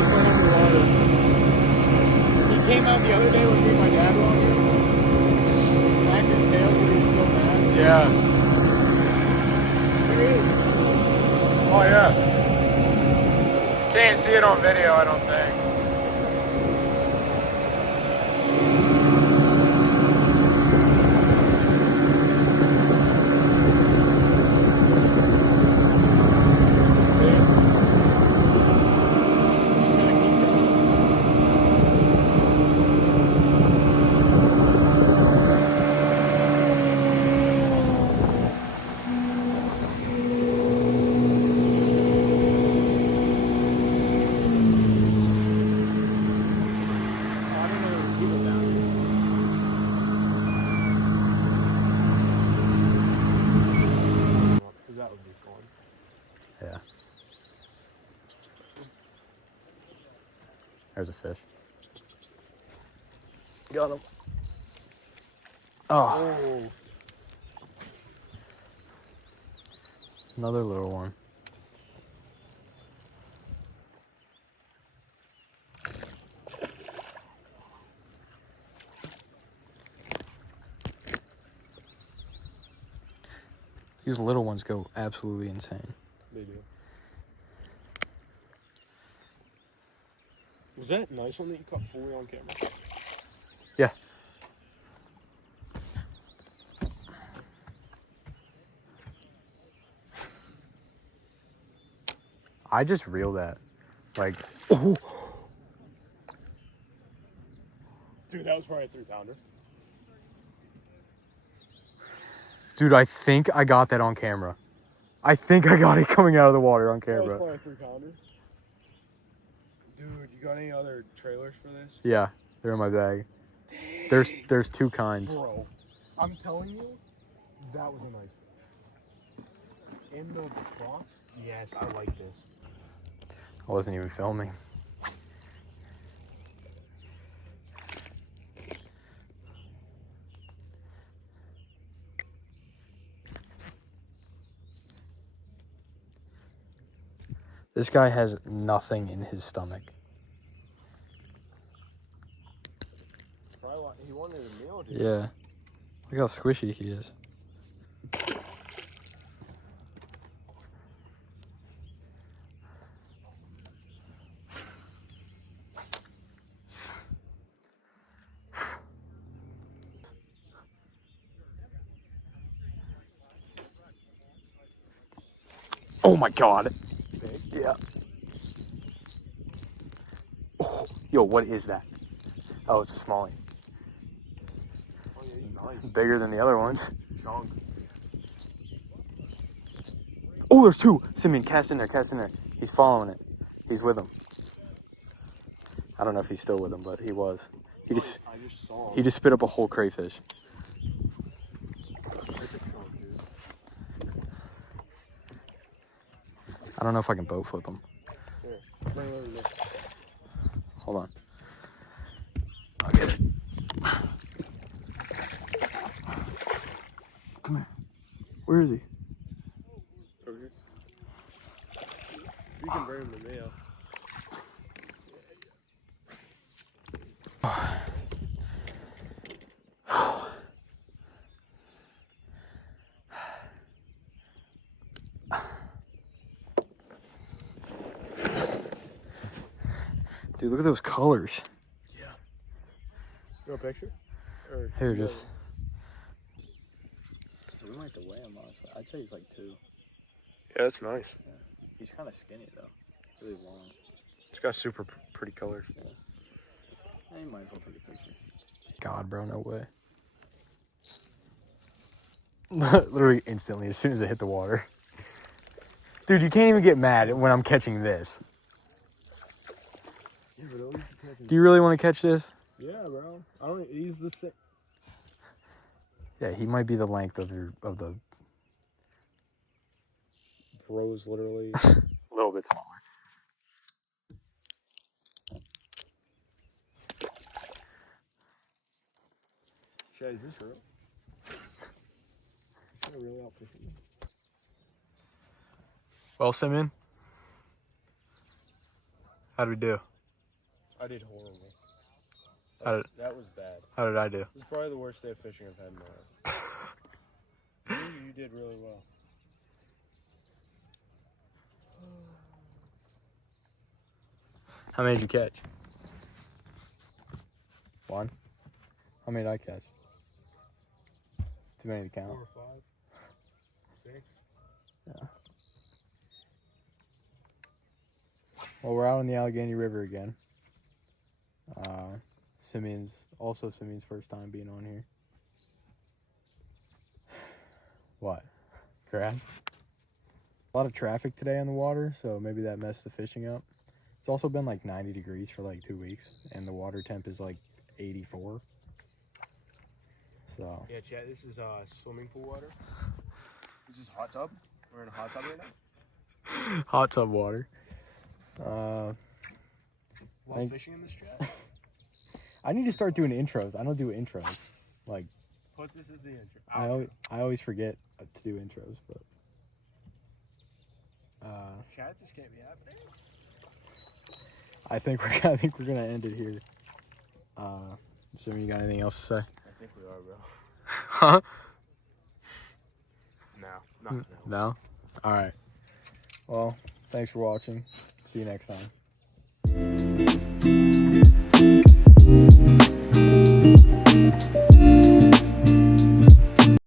just went underwater. He came out the other day when me and my dad were on here. Smacked his tail because he was so mad. Yeah. There he is. Oh, yeah. Can't see it on video, I don't think. Yeah. There's a fish. Got him. Oh. Another little one. These little ones go absolutely insane. They do. Was that nice one that you caught fully on camera? Yeah. I just reeled that. Like, oh. Dude, that was probably a 3-pounder. Dude, I think I got that on camera. I think I got it coming out of the water on camera. That was probably a 3-pounder. Dude, you got any other trailers for this? Yeah, they're in my bag. Dang. There's two kinds. Bro, I'm telling you, that was a nice fish. In the box? Yes, I like this. I wasn't even filming. This guy has nothing in his stomach. Probably he wanted a meal, dude. Yeah. Look how squishy he is. Oh my God. Big? Yeah. Oh, yo, what is that? Oh, it's a smallie. Oh, yeah, he's nice. Bigger than the other ones. Chunk. Oh, there's two. Simeon, cast in there, cast in there. He's following it. He's with him. I don't know if he's still with him, but he was. I just saw him. He just spit up a whole crayfish. I don't know if I can boat flip him. Here, bring it over there. Hold on. I'll get it. Come here. Where is he? Over here. You can bring him to me. Dude, look at those colors. Yeah. You want a picture? Or Here, just. We might have to weigh him, honestly. I'd say he's like 2. Yeah, that's nice. Yeah. He's kind of skinny, though. Really long. It's got super pretty colors. Yeah. Yeah, you might as well take a picture. God, bro, no way. Literally instantly, as soon as it hit the water. Dude, you can't even get mad when I'm catching this. Yeah, but at least you catch him. Do you really want to catch this? Yeah, bro. I don't. He's the same. Yeah, he might be the length of the. Bro's literally A little bit smaller. Chad, is this real? Is that really out fishing me? Well, Simeon, how'd we do? I did horrible. That was bad. How did I do? This is probably the worst day of fishing I've had in my life. You did really well. How many did you catch? One. How many did I catch? Too many to count. 4 or 5, 6. Yeah. Well, we're out on the Allegheny River again. Simeon's first time being on here. What? Grass? A lot of traffic today on the water, so maybe that messed the fishing up. It's also been like 90 degrees for like 2 weeks, and the water temp is like 84. So. Yeah, Chad, this is swimming pool water. This is hot tub. We're in a hot tub right now. Hot tub water. Love fishing in this, Chad. I need to start doing intros. I don't do intros. Like, Put this as the intro. I always forget to do intros, but. Chad just can't be happening. I think we're gonna end it here. So you got anything else to say? I think we are, bro. Huh? No, nothing else. No? All right. Well, thanks for watching. See you next time.